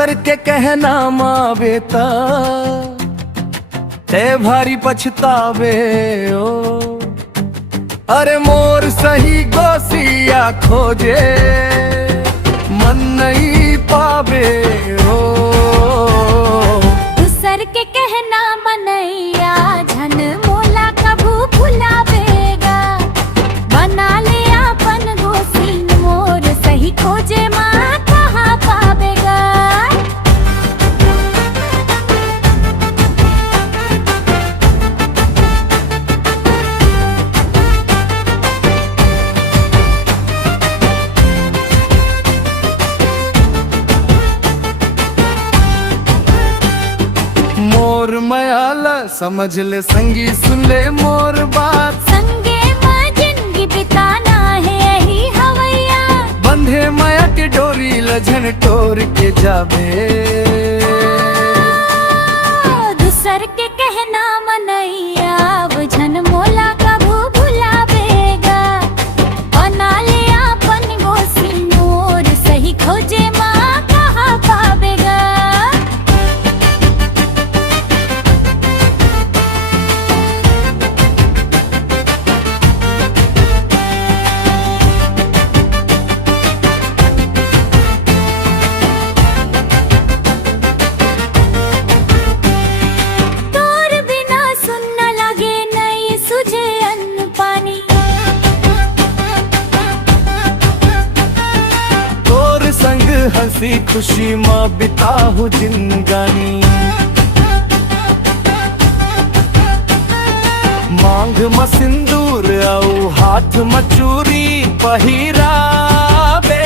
दूसर के कहना माँ बेटा ते भारी पछतावे ओ। अरे मोर सही गोसिया खोजे मन नहीं पावे ओ। दूसर के कहना मनैया झन मोला कभू भुलावेगा। बना ले अपन गोसीन मोर सही खोजे माँ कहाँ पावेगा। मोर मयाला समझ ले संगी सुन ले मोर बात। संगे माँ जिंदगी बिताना है यही हवैया। बंधे माया के डोरी लझन टोर के जावे। दूसर के कहना मनैया वो झन मोला कभू भुलावेगा। बना ले अपन गोसी मोर सही खोजे माँ कहाँ पावेगा। संग हंसी खुशी माँ बिताहूँ जिंदगानी। मांग म सिंदूर आऊ हाथ म चूरी पहिरावे।